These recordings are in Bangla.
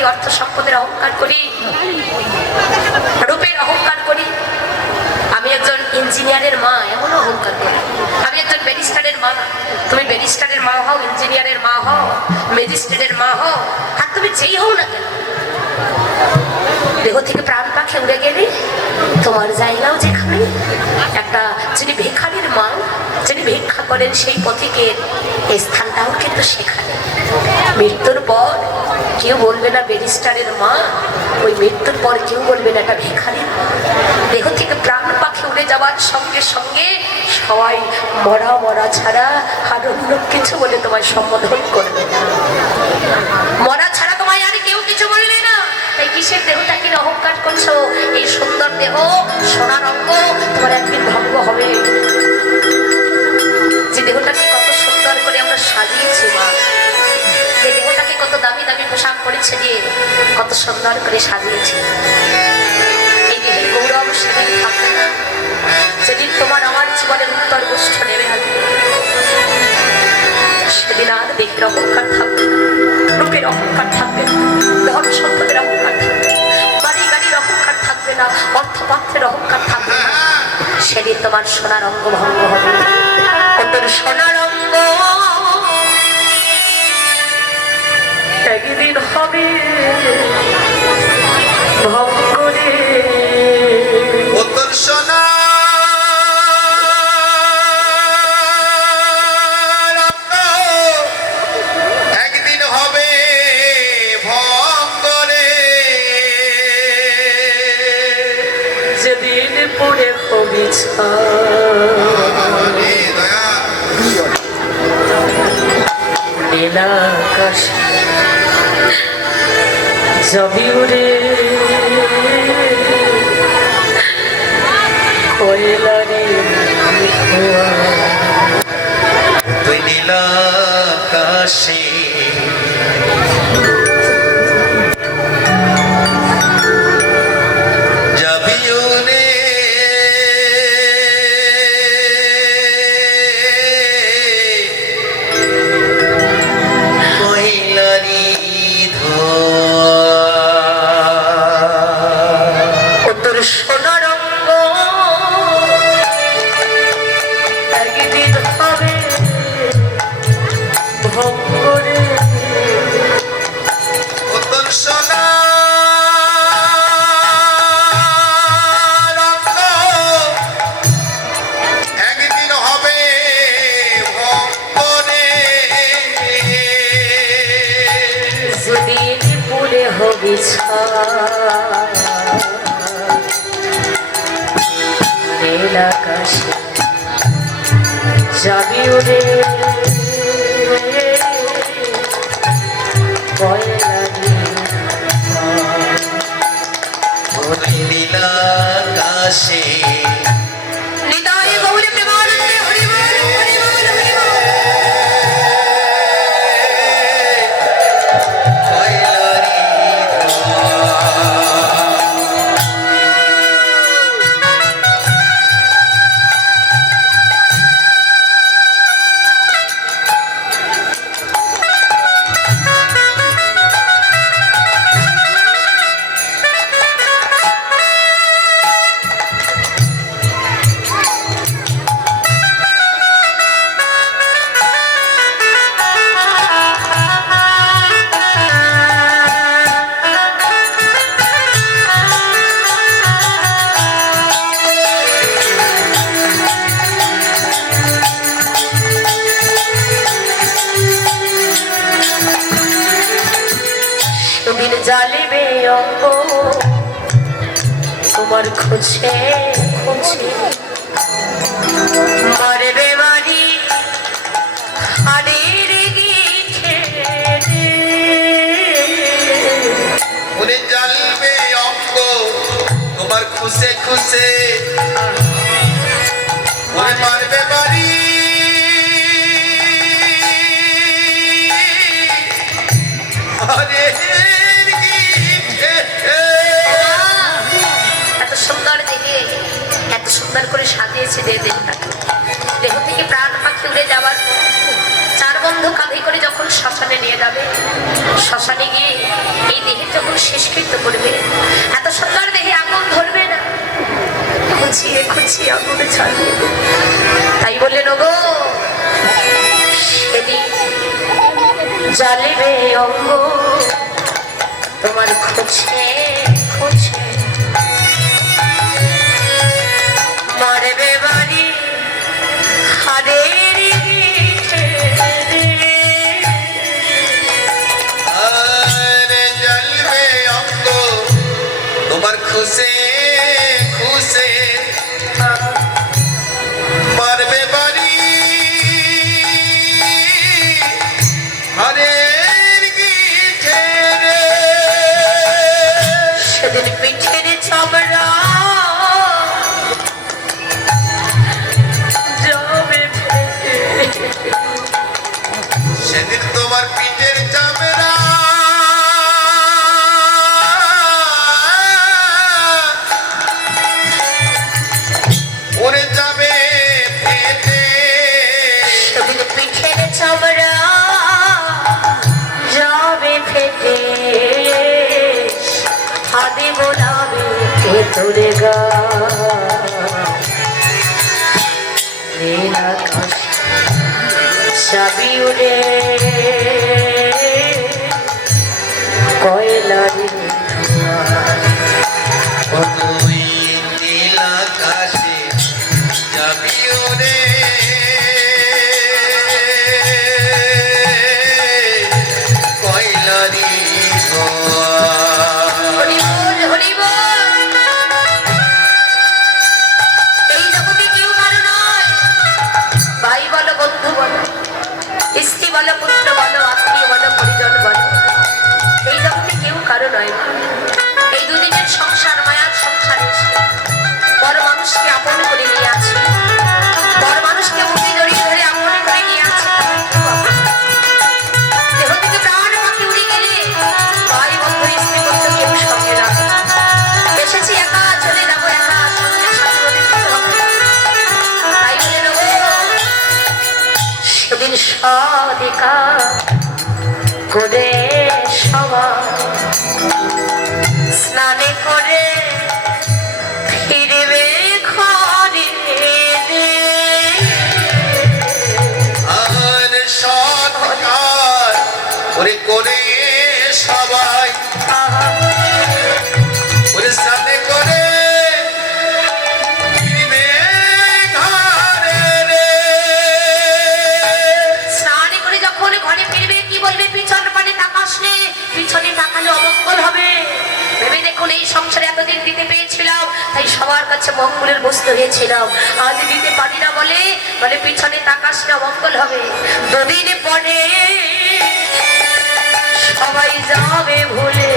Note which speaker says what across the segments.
Speaker 1: করি, অর্থ সম্পদের অহংকার করি, রূপের অহংকার করি। আমি একজন ইঞ্জিনিয়ারের মা এমন অহংকার করি। আমি একজন ব্যারিস্টারের মা। তুমি ব্যারিস্টারের মা হও, ইঞ্জিনিয়ারের মা হও, ম্যাজিস্ট্রেটের মা হও, আর তুমি যেই হও না কেন? দেহ থেকে প্রাণ পাখি উড়ে গেলে তোমার জায়গাও যেখানে। একটা যিনি ভিখারির মা, যিনি ভিক্ষা করেন সেই পথিকের স্থানটাও কিন্তু সেখানে। মৃত্যুর পর কেউ বলবে না ব্যারিস্টারের মা, ওই মৃত্যুর পর কেউ বলবে না একটা ভিখারির দেহ থেকে প্রাণ পাখি উড়ে যাওয়ার সঙ্গে সঙ্গে সবাই মরা মরা ছাড়া আর অন্য কিছু বলে তোমায় সম্বোধন করবে না। মরা ছাড়া তোমায় আর কেউ কিছু বলবে না এই কিসের দেহটাকে অহংকার করছ? এই সুন্দর দেহ সোনার অঙ্গ তোমার একদিন ভঙ্গ হবে। যে দেহটাকে কত সুন্দর করে আমরা সাজিয়েছি, মা। যে দেহটাকে কত দামি দামি পোশাক পরিচ্ছে যে, কত সুন্দর করে সাজিয়েছি। এই দেহের গৌরব সেদিন থাকবে না। সেদিন তোমার আমার জীবনের উত্তর গোষ্ঠ নেমে আসবে সেদিন আর দেহের অহংকার থাকবে রূপের অহংকার থাকবে ধন সম্পদের অহংকার থাকবে না অর্থপাত্রের অহংকার থাকবে না। সেদিন তোমার সোনার অঙ্গ ভঙ্গ হবে। তোর সোনার অঙ্গ। একদিন হবে ভঙ্গ রে।
Speaker 2: তোর সোনা
Speaker 1: পড়ে হবি
Speaker 2: এ দয়া
Speaker 1: যাবি উড়ে কয়লারে
Speaker 2: তুই নীলাকাশে যাবি
Speaker 1: যাবি সুন্দর করে সাজিয়েছে দেহদের দেহ থেকে প্রাণ পাখি উড়ে যাওয়ার চার বন্ধ কাঁধে করে যখন শ্মশানে নিয়ে যাবে, শ্মশানে গিয়ে এই দেহে যখন শেষকৃত্য করবে, এত সুন্দর
Speaker 2: দেহে আগুন ধরবে না। খুঁচিয়ে খুঁচিয়ে আগুনে ছাড়বে তাই বললেন, ওগো,
Speaker 1: সেদিন জালিবে
Speaker 2: অঙ্গ। তোমার
Speaker 1: খুঁজে খুঁজে তোমার ভেতরে গা নীল আকাশ চাবি উড়ে সদিকা করে সবাই স্নানে করে ফিরবে ঘরে
Speaker 2: করে
Speaker 1: তাই সবার কাছে মঙ্গলের বস্তু হয়েছিলাম। আজ দিতে পারি না বলে মানে পিছনে তাকাস না মঙ্গল হবে। দুদিন পরে সবাই যাবে ভুলে।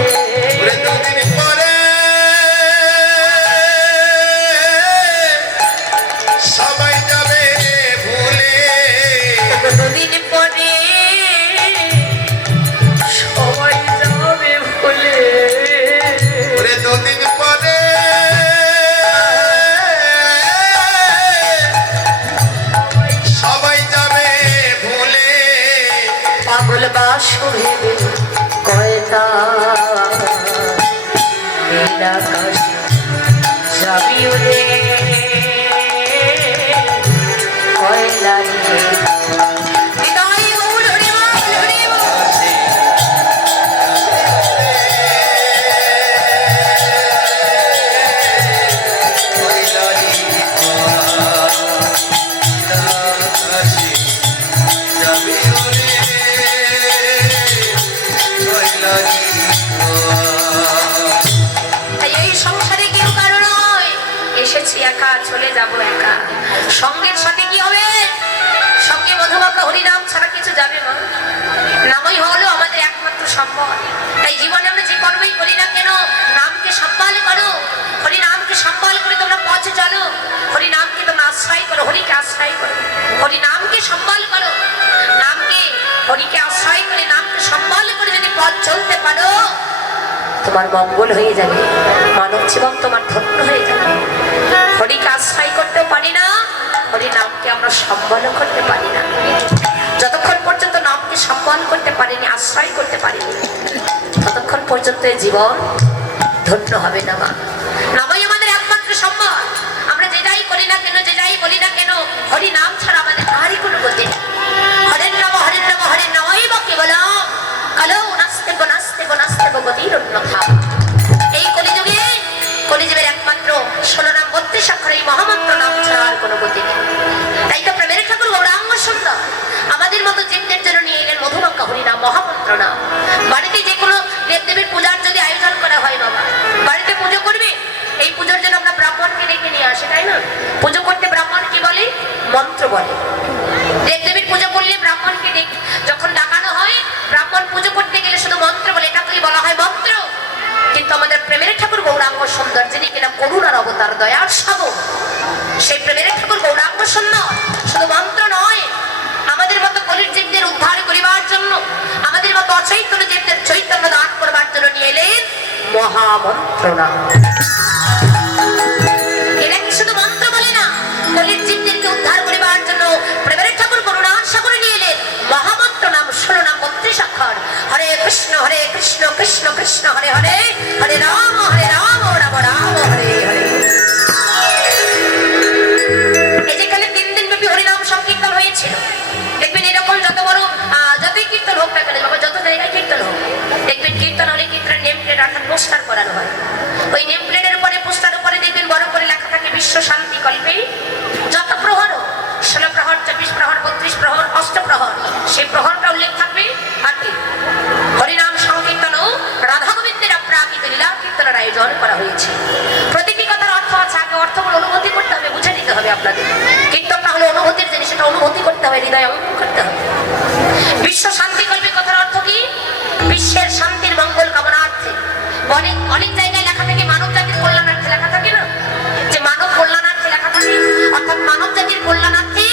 Speaker 2: যাব
Speaker 1: একা। সঙ্গের সাথে কি হবে? সঙ্গে মধুমাখা হরিনাম ছাড়া কিছু যাবে না। নামই হলো আমাদের একমাত্র সম্বল। তাই জীবনে আমরা যে কর্মই করি না কেন, নামকে সম্বল করো। হরিনামকে সম্বল করে তোমরা পথে চলো। হরিনামকে তোমরা আশ্রয় করো, হরিকে আশ্রয় করো। হরিনামকে সম্বল করো। নামকে হরিকে আশ্রয় করে, নামকে সম্বল করে যদি পথ চলতে পারো তোমার মঙ্গল হয়ে যাবে। মানব জীবন তোমার ধন্য হয়ে যাবে। হরিকে আশ্রয় করতে পারি না, হরি নামকে আমরা সম্বল করতে পারি না। যতক্ষণ পর্যন্ত নামকে সম্মান করতে পারিনি, আশ্রয় করতে পারিনি, ততক্ষণ পর্যন্ত জীবন ধন্য হবে না, মা। নামই আমাদের একমাত্র সম্মান আমরা যেটাই করি না কেন, যেটাই বলি না কেন, হরি অবতার, দয়ার সাগর সেই প্রেমের ঠাকুর গৌরাঙ্গ শূন্য শুধু মন্ত্র নয়, আমাদের মতো কলির জীবদের উদ্ধার করিবার জন্য, আমাদের মতো অচৈতন্য জীবদের চৈতন্য দান করবার জন্য নিয়ে এলেন মহামন্ত্রণা বিশ্বের শান্তির মঙ্গল কামনার্থে অনেক অনেক জায়গায় লেখা থাকে মানব জাতির কল্যাণার্থে লেখা থাকে না? যে মানব কল্যাণার্থে লেখা থাকে। অর্থাৎ মানব জাতির কল্যাণার্থে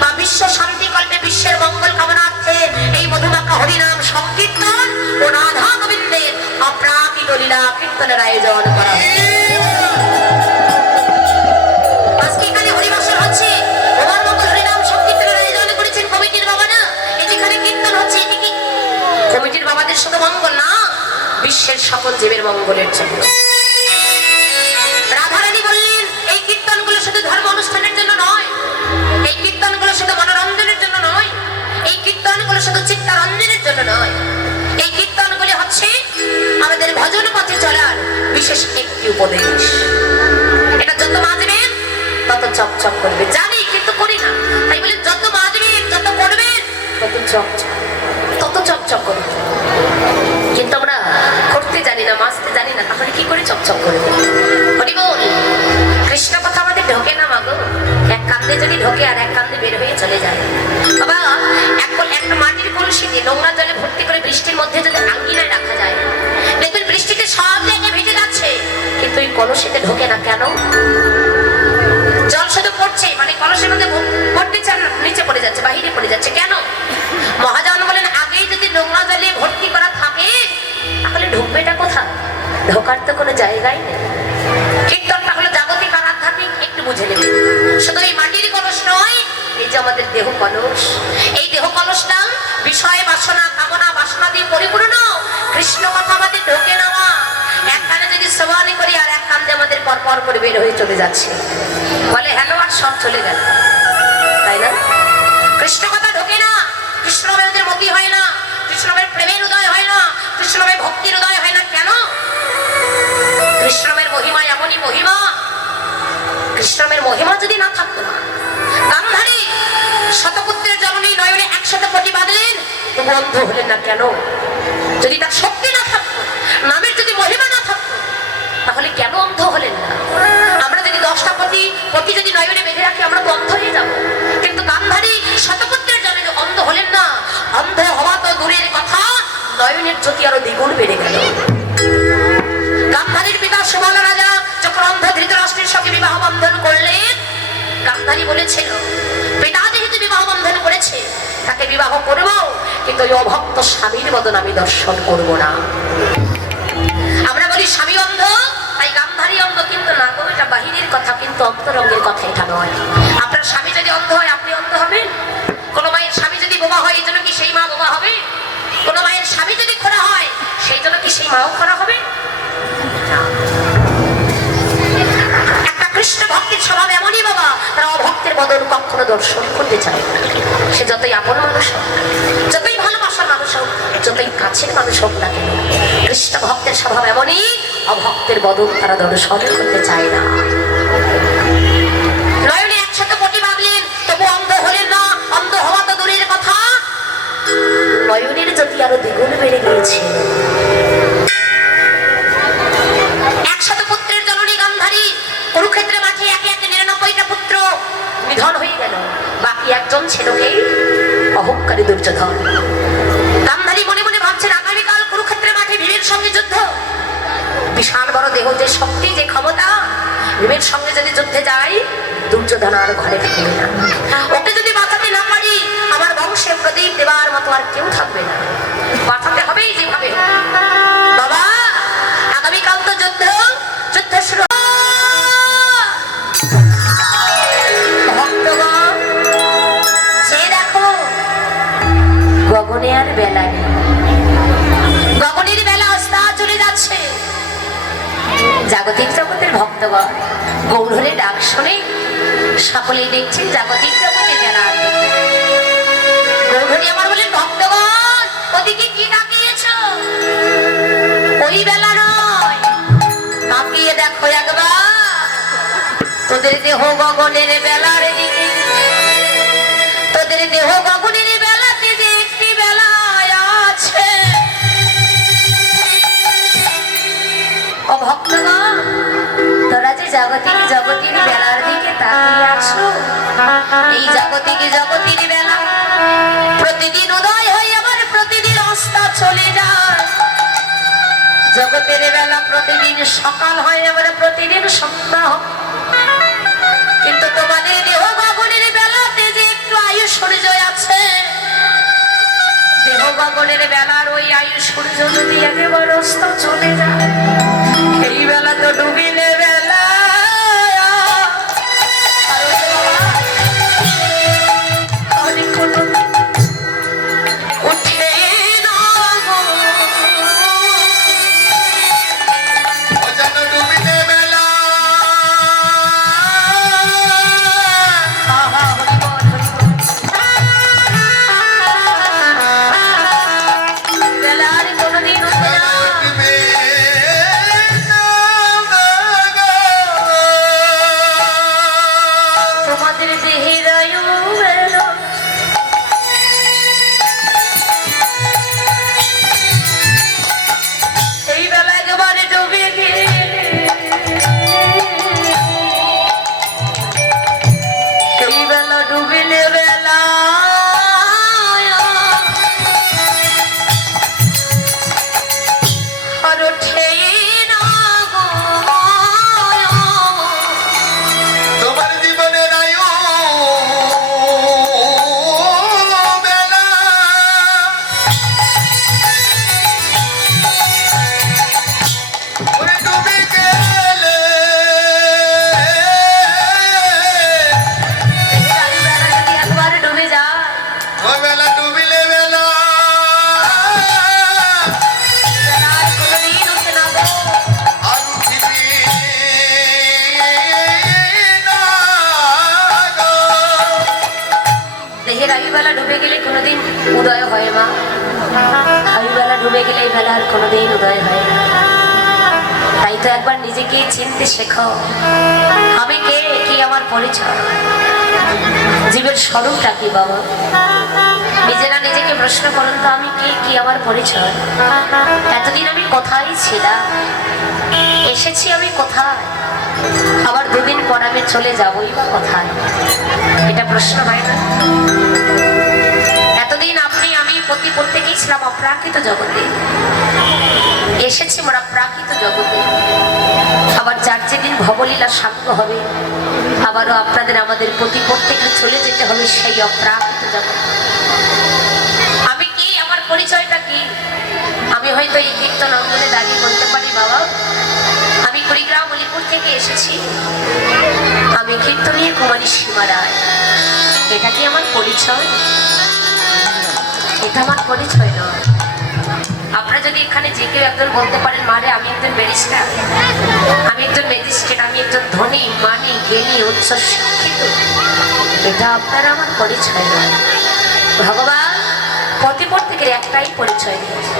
Speaker 1: বা বিশ্ব শান্তি কল্পে বিশ্বের মঙ্গল কামনার্থে এই মধুমাখা হরিনাম সংকীর্তন ও রাধা গোবিন্দের অপ্রাকৃত লীলা কীর্তনের আয়োজন করা হয়। বিশ্বের সকল জীবের মঙ্গলের জন্য। রাধারানী বললেন, এই কীর্তনগুলো শুধু ধর্ম অনুষ্ঠানের জন্য নয়, এই কীর্তনগুলো শুধু মনোরঞ্জনের জন্য নয়, এই কীর্তনগুলো শুধু চিত্তারঞ্জনের জন্য নয়। এই কীর্তনগুলি হচ্ছে আমাদের ভজন পথে চলার বিশেষ একটি উপদেশ। এটা যত মাজবেন তত চকচক করবে। জানি, কিন্তু করি না। তাই বলে, যত মাজবেন যত করবেন, তত চকচক তত চকচক করবে। কি করে হরি বল কৃষ্ণ কথা আমাদের ঢোকে না মাগো এক কান্দে যদি ঢোকে আর এক কান্দে বের চলে যায়। বাবা, এক একটা মাটির কলসিতে নোংরা জলে ভর্তি করে বৃষ্টির মধ্যে যদি আঙ্গিনায় রাখা যায়, দেখবেন বৃষ্টিতে সব জায়গায় ভিজে যাচ্ছে। কিন্তু ওই কলসিতে ঢোকে না কেন? জল শুধু পড়ছে মানে কলসের মধ্যে ভর্তি নিচে পড়ে যাচ্ছে, বাহিরে পড়ে যাচ্ছে। কেন? মহাজন বলেন, আগেই যদি নোংরা জলে ভর্তি করা থাকে, তাহলে ঢুকবেটা কোথায়? ঢোকার তো কোনো জায়গাই নেই। কীর্তনটা হলো জাগতিক আর আধ্যাত্মিক একটু বুঝে নেবেন শুধু এই মাটির কলস নয়, এই যে আমাদের দেহ কলস। এই দেহ কলসটা বিষয় বাসনা, কামনা বাসনা দিয়ে পরিপূর্ণ। কৃষ্ণ কথা আমাদের ঢোকে নেওয়া। এক কানে যদি সবানি করি আর এক কান্দে আমাদের পর পর করে বের হয়ে চলে যাচ্ছে। বলে, হ্যালো, আর সব চলে গেল। তাই না? কৃষ্ণ কথা কৃষ্ণমের মহিমা যদি না থাকতো গান্ধারী শতপুত্রের জননী নয়নে একসাথে পটি বাঁধলেন তবু অন্ধ হলেন না কেন? যদি তার শক্তি না থাকতো, নামের যদি মহিমা না থাকতো, তাহলে কেন অন্ধ হলেন না? আমরা যদি দশটা পতি পতি যদি নয়নে বেঁধে রাখি, আমরা তো অন্ধ হয়ে যাব। কিন্তু গান্ধারী শতপুত্রের জননী অন্ধ হলেন না, অন্ধ হওয়া তো দূরের কথা, নয়নের জ্যোতি আরও দ্বিগুণ বেড়ে গেল। গান্ধারীর পিতা সুবর্ণ রাজা অন্ধ ধৃতরাষ্ট্রের সঙ্গে বিবাহ বন্ধন করলেন গান্ধারী বলেছিল। পিতা যেহেতু বিবাহ বন্ধন করেছে, তাকে বিবাহ করব, কিন্তু ওই অভক্ত স্বামীর মতন আমি দর্শন করব না। আমরা বলি, স্বামী অন্ধ? তাই গান্ধারী অন্ধ কিন্তু না গো, এটা বাহিরের কথা, কিন্তু অন্তরঙ্গের কথা, এটা নয়। আপনার স্বামী যদি অন্ধ হয়, আপনি অন্ধ হবেন? কোনো মায়ের স্বামী যদি বোমা হয়, এই জন্য কি সেই মা বোমা হবে? কোনো মায়ের স্বামী যদি খোলা হয়, সেই জন্য কি সেই মাও খোলা হবে? বদল কখনো দর্শন করতে চায়। সে যতই আপন মানুষ হোক, যতই ভালোবাসার মানুষ হোক, যতই কাছের মানুষ হোক না কেন, কৃষ্ণ ভক্তের স্বভাব এমনই, অভক্তের বদল তারা দর্শন করতে চায় না একসাথে অন্ধ না, অন্ধ হওয়া কথা নয়নের জ্যোতি আরও দ্বিগুণ বেড়ে গিয়েছে নিধন হয়ে গেল। বাকি একজন ছিল কে? অহংকারী দুর্যোধন। গান্ধারী মনে মনে ভাবছেন, আগামীকাল কুরুক্ষেত্রের মাঠে ভীমের সঙ্গে যুদ্ধ। বিশাল বড় দেহ যে শক্তি, যে ক্ষমতা, ভীমের সঙ্গে যদি যুদ্ধে যাই দুর্যোধন আর ঘরে থাকবে না। ওকে যদি বাঁচাতে না পারি, আমার বংশে প্রদীপ দেবার মতো আর কেউ থাকবে না। বাঁচাতে হবেই যেভাবে। বাবা গগনে বেলা নেই গগনের বেলা অস্তা চলে যাচ্ছে। জাগতিক জগতের ভক্তগণ ডাক শুনে সকলেই দেখছেন জাগতিক জগতের বেলা আমার বলেন, ভক্তগণ, ওদিকে কি ডাকিয়েছ ওই বেলা নয়। তাকিয়ে দেখো একবার। তোদের দেহ গগনের বেলার দিকে। তোদের দেহ ভক্তগণ, তোরা যে জাগতিক জগতির বেলার দিকে তাকিয়ে আছো, এই জাগতিক জগতির বেলা, প্রতিদিন উদয় হয়ে আবার প্রতিদিন অস্তা চলে যায় জগতের বেলা প্রতিদিন সকাল হয় আবার প্রতিদিন সন্ধ্যা হয়। কিন্তু তোমাদের দেহ গগনের বেলাতে যে একটু আয়ু সূর্য আছে দেহ গগনের বেলার ওই আয়ু সূর্য যদি চলে যায়। এই বেলা তো ডুবিলে তো একবার নিজেকে চিনতে শেখো। আমি কে, কি আমার পরিচয়? জীবের স্বরূপটা কি বাবা? নিজেরা নিজেকে প্রশ্ন করুন তো, আমি কে, কি আমার পরিচয়? এতদিন আমি কোথায় ছিলাম? এসেছি আমি কোথায়? আবার দুদিন পর আমি চলে যাবই বা কোথায়? এটা প্রশ্ন হয় না? আপনি আমি প্রতি প্রত্যেকেই ছিলাম অপ্রাকৃত জগতে। এসেছি মোরা প্রাকৃত জগতে। আবার যার যেদিন ভবলীলা সাঙ্গ হবে, আবারও আপনাদের আমাদের প্রতি প্রত্যেকে চলে যেতে হবে সেই অপ্রাকৃত জগতে। আমি কি? আমার পরিচয়টা কি? আমি হয়তো এই কীর্তন অঙ্গনে দাঁড়িয়ে বলতে পারি, বাবা। আমি কুড়িগ্রাম, অলিপুর থেকে এসেছি। আমি কীর্তনীয় কুমারী সীমা রায়। এটা কি আমার পরিচয়? এটা আমার পরিচয় নয় আপনারা যদি এখানে যে কেউ একজন বলতে পারেন, মারে, আমি একজন ব্যারিস্টার, আমি একজন ম্যাজিস্ট্রেট, আমি একজন ধনী, মানি জ্ঞানী উচ্চ শিক্ষিত এটা আপনার আমার পরিচয় নয় ভগবান প্রতি প্রত্যেকের একটাই পরিচয় দিয়েছে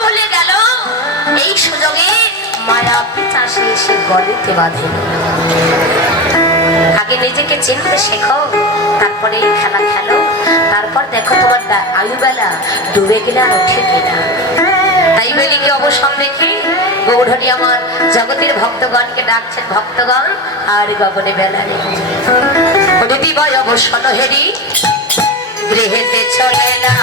Speaker 1: বলে আগে নিজেকে চিনতে শেখো, তারপরে খেলা খেলো, তারপর দেখো তোমার আয়ুবেলা ডুবে গেলে আর ওঠে কিনা। তাই বেলিকে অবসর রেখে গৌধনী আমার জগতের ভক্তগণকে ডাকছেন ভক্তগণ আর গগনে বেলা রেখে দিদি বয় অবসর হেরি, গৃহেতে চলে না।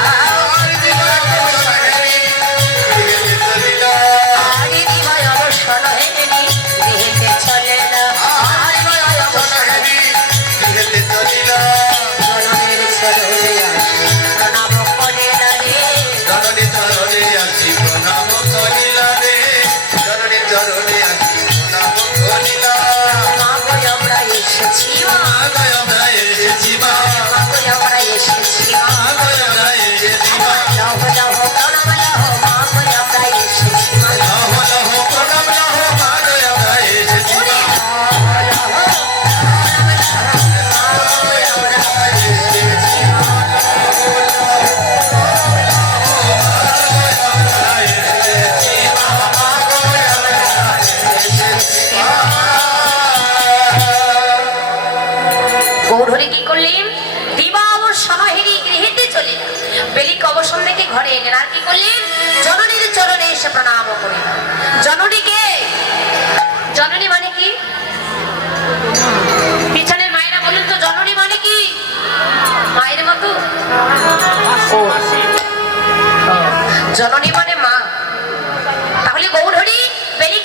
Speaker 1: জননী মানে কি? পিছনের মায়েরা বলুন তো জননী মানে কি? মায়ের মতো? জননী মানে মা। তাহলে গৌরহরি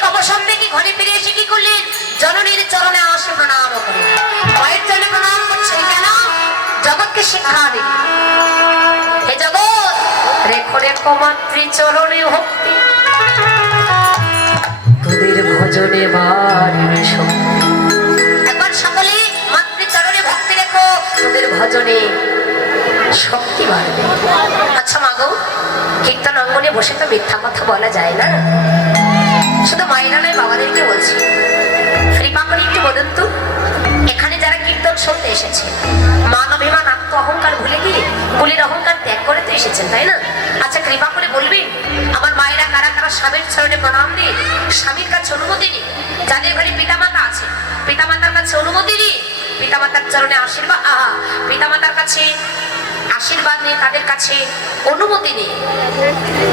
Speaker 1: অবসর থেকে ঘরে ফিরে এসে কি করলেন? জননীর চরণে আসে প্রণাম করে। মায়ের চরণে প্রণাম করছেন কেন? জগৎকে শিক্ষা দিন হে জগৎ! রেখো রেখো মাতৃ চরণে ভক্তি। তোদের ভজনে বাড়ির শক্তি একবার সকলে মাতৃ ভক্তি রেখো। তোদের ভজনে শক্তি বাড়বে। আচ্ছা মাগো কীর্তন অঙ্গনে বসে তো মিথ্যা কথা বলা যায় না। শুধু মায়েরা নয় বাবাদেরকে বলছি। কৃপা করে একটু বলুন তো। কীর্তন শুনতে এসেছে। মান অভিমান আত্ম অহংকার ভুলে গিয়ে কুলের অহংকার ত্যাগ করে তো এসেছেন, তাই না? আচ্ছা কৃপা করে বলবেন, আমার মায়েরা কারা কারা স্বামীর চরণে প্রণাম দিন স্বামীর কাছে অনুমতি নিন যাদের ঘরে পিতামাতা আছে, পিতামাতার কাছে অনুমতি নিন পিতামাতার চরণে আশীর্বাদ, আহা, পিতামাতার কাছে আশীর্বাদ নিয়ে তাদের কাছে অনুমতি নিয়ে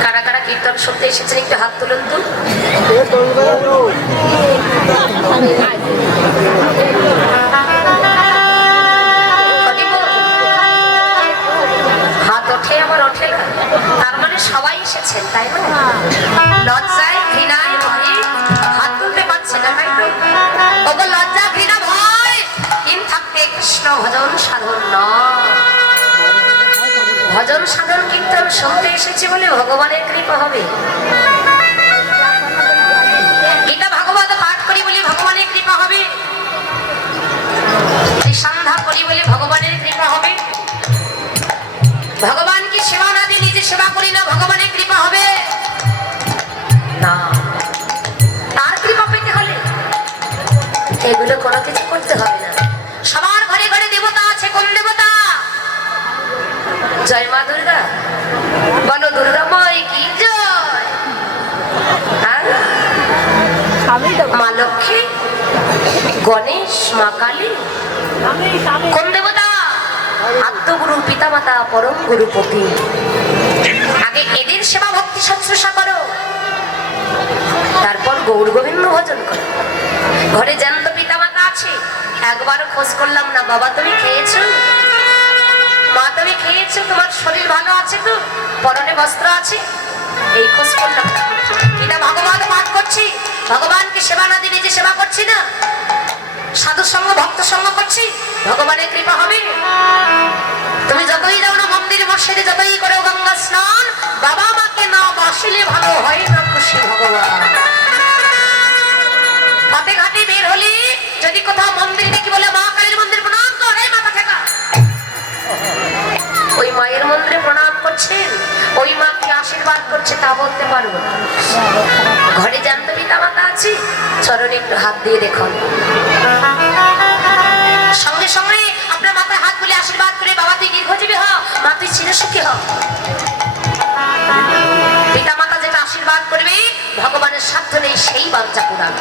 Speaker 1: কারা কারা কীর্তন শুনতে এসেছেন, একটু হাত তুলুন তো। মা লক্ষ্মী, গণেশ, মা কালী, কোন দেবতা? আত্মগুরু, পিতামাতা, পরম গুরুপতি। আগে এদের সেবা ভক্তি শুশ্রূষা করো। তারপর গৌর গোবিন্দ ভজন করো। ঘরে জ্যান্ত পিতামাতা আছে একবারও খোঁজ করলাম না, বাবা তুমি খেয়েছো? মা তুমি খেয়েছো, তোমার শরীর ভালো আছে তো? পরনে বস্ত্র আছে? এই খোঁজ করলাম। এটা ভগবান পাঠ করছি। ভগবানকে সেবা না দিয়ে নিজে সেবা করছি না? সাধু সঙ্গ ভক্ত সঙ্গ করছি? ভগবানের কৃপা হবে। তুমি যতই যাও না মন্দির মসজিদে, যতই করো গঙ্গা স্নান, বাবা মাকে না বাসিলে ভালো হয় না খুশি ভগবান। পথে ঘাটে বের হলে যদি কোথাও মন্দির দেখি বলে মা কালীর মন্দির চরণে একটু হাত দিয়ে দেখুন। সঙ্গে সঙ্গে আপনার মাথায় হাত বলে আশীর্বাদ করে বাবা, তুই দীর্ঘজীবী হ? মা, তুই চিরসুখী হ। পিতা মাতা যেটা আশীর্বাদ করবে, ভগবানের সাধ্য নেই সেই বাঞ্চা পুরাণ।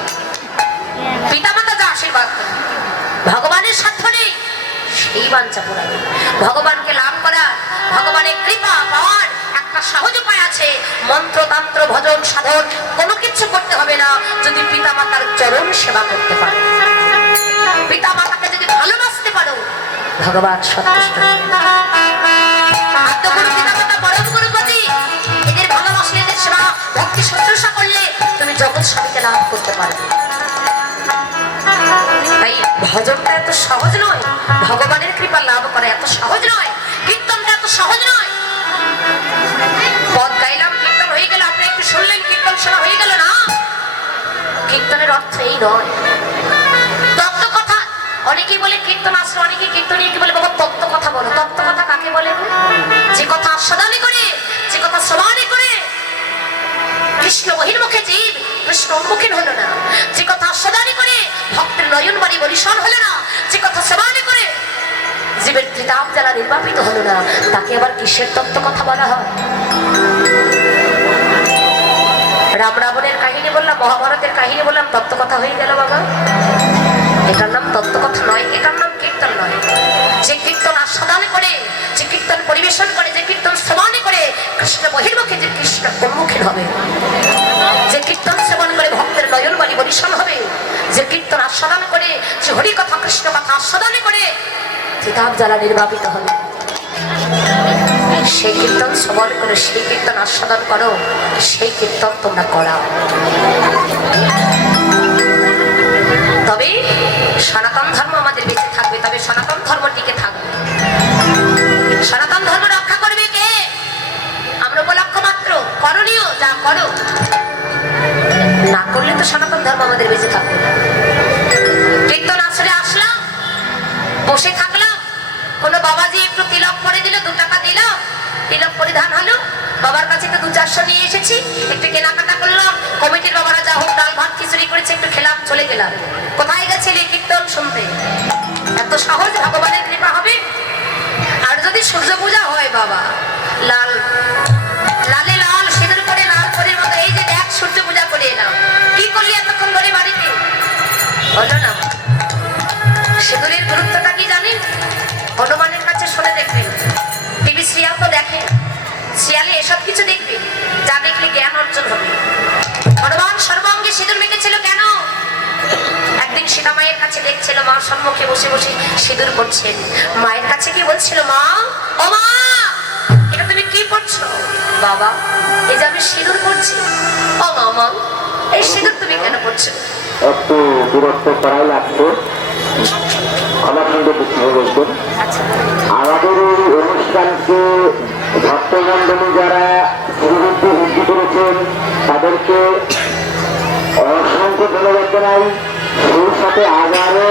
Speaker 1: পিতা মাতা যা আশীর্বাদ ভগবানের সাধ্য নেই সেই বাঞ্চা পুরাবে ভগবানকে লাভ করা, ভগবানের কৃপা পাওয়ার একটা সহজ উপায় আছে। মন্ত্রতন্ত্র, ভজন, সাধন, কোনো কিছু করতে হবে না যদি পিতা মাতার চরণ সেবা করতে পারো। পিতা মাতাকে যদি ভালোবাসতে পারো, ভগবান সন্তুষ্ট। ভজনটা এত সহজ নয়, ভগবানের কৃপা লাভ করা এত সহজ নয়। নয়। তত্ত্ব কথা। অনেকেই বলে কীর্তন অনেকে কীর্তনীয় কি বলে বাবা তত্ত্ব কথা বলো। তত্ত্ব কথা কাকে বলে? যে কথা আস্বাদনে করে, যে কথা সমানে করে। কৃষ্ণ বহির্মুখে জীব, কৃষ্ণ উন্মুখীন হলো না। যে কথা আস্বাদনে করে, ভক্তের নয়ন বাড়ি বলিশন হলো না। যে কথা সমানে করে, জীবের কিতাব যারা নির্বাপিত হলো না, তাকে আবার কিসের তত্ত্ব কথা বলা হয়? রাম রাবণের কাহিনী বললাম, মহাভারতের কাহিনী বললাম তত্ত্ব কথা হয়ে গেল বাবা। এটার নাম তত্ত্ব কথা নয়, এটার নাম কীর্তন নয়। যে কীর্তন আস্বাদন করে, যে কীর্তন পরিবেশন করে, যে কীর্তন সমানে করে, কৃষ্ণ বহির্মুখে যে কৃষ্ণ উন্মুখীন হবে। যে কীর্তন সেবন করে ভক্তের নয়ন বাণী বরিশন হবে, যে কীর্তন আস্বাদন করে, যে হরি কথা কৃষ্ণ কথা আস্বাদন করে কিতাব যারা নির্বাপিত হবে। সেই কীর্তন শ্রবণ করে সেই কীর্তন আস্বাদন করো, সেই কীর্তন তোমরা করাও। তবে সনাতন ধর্ম আমাদের বেঁচে থাকবে, তবে সনাতন ধর্ম টিকে থাকবে। সনাতন ধর্ম রক্ষা করবে কে? আমরা উপলক্ষ মাত্র, করণীয় যা করো। না করলে তো সনাতন ধর্ম আমাদের বেঁচে থাকবে কীর্তন আসরে আসলাম, বসে থাকলাম কোনো বাবাজি, একটু তিলক করে দিল, দু টাকা দিল। তিলক পরিধান হলো। বাবার কাছে তো দু চারশো নিয়ে এসেছি। একটু কেনাকাটা করলাম। কমিটির বাবারা যা হোক, ডাল ভাত, খিচুড়ি করেছে, একটু খেলাম, চলে গেলাম। কোথায় গেছিলে কীর্তন শুনতে? এত সহজ, ভগবানের কৃপা হবে। আর যদি সূর্য পূজা হয়, বাবা, লাল, লালে লাল, সিঁদুর করে লাল পরের মতো, এই যে দেখ, সূর্য পূজা করে এলাম। কি করলি এতক্ষণ ধরে বাড়িতে? হলো না সিঁদুরের গুরুত্বটা কিছু দেখবে? যা দেখলে জ্ঞান অর্জন হবে। হনুমান সর্বাঙ্গে সিঁদুর মেখেছিল কেন? একদিন সীতা মায়ের কাছে দেখছিল মা সম্মুখে বসে বসে সিঁদুর করছেন। মায়ের কাছে কি বলছিল মা ও মা এটা তুমি কি করছ? বাবা এই যে আমি সিঁদুর করছি। ও মামা এই সিঁদুর তুমি কেন করছ?
Speaker 3: একটু দূরত্ব করাই লাগছে। ক্ষমা সুন্দর বুঝতে বলছেন
Speaker 1: আচ্ছা।
Speaker 3: আমাদের এই অনুষ্ঠানকে ভক্তমন্ডলী যারা শ্রীবৃদ্ধি হুমকি করেছেন তাদেরকে অসংখ্য ধন্যবাদ জানাই। সেই সাথে আবারও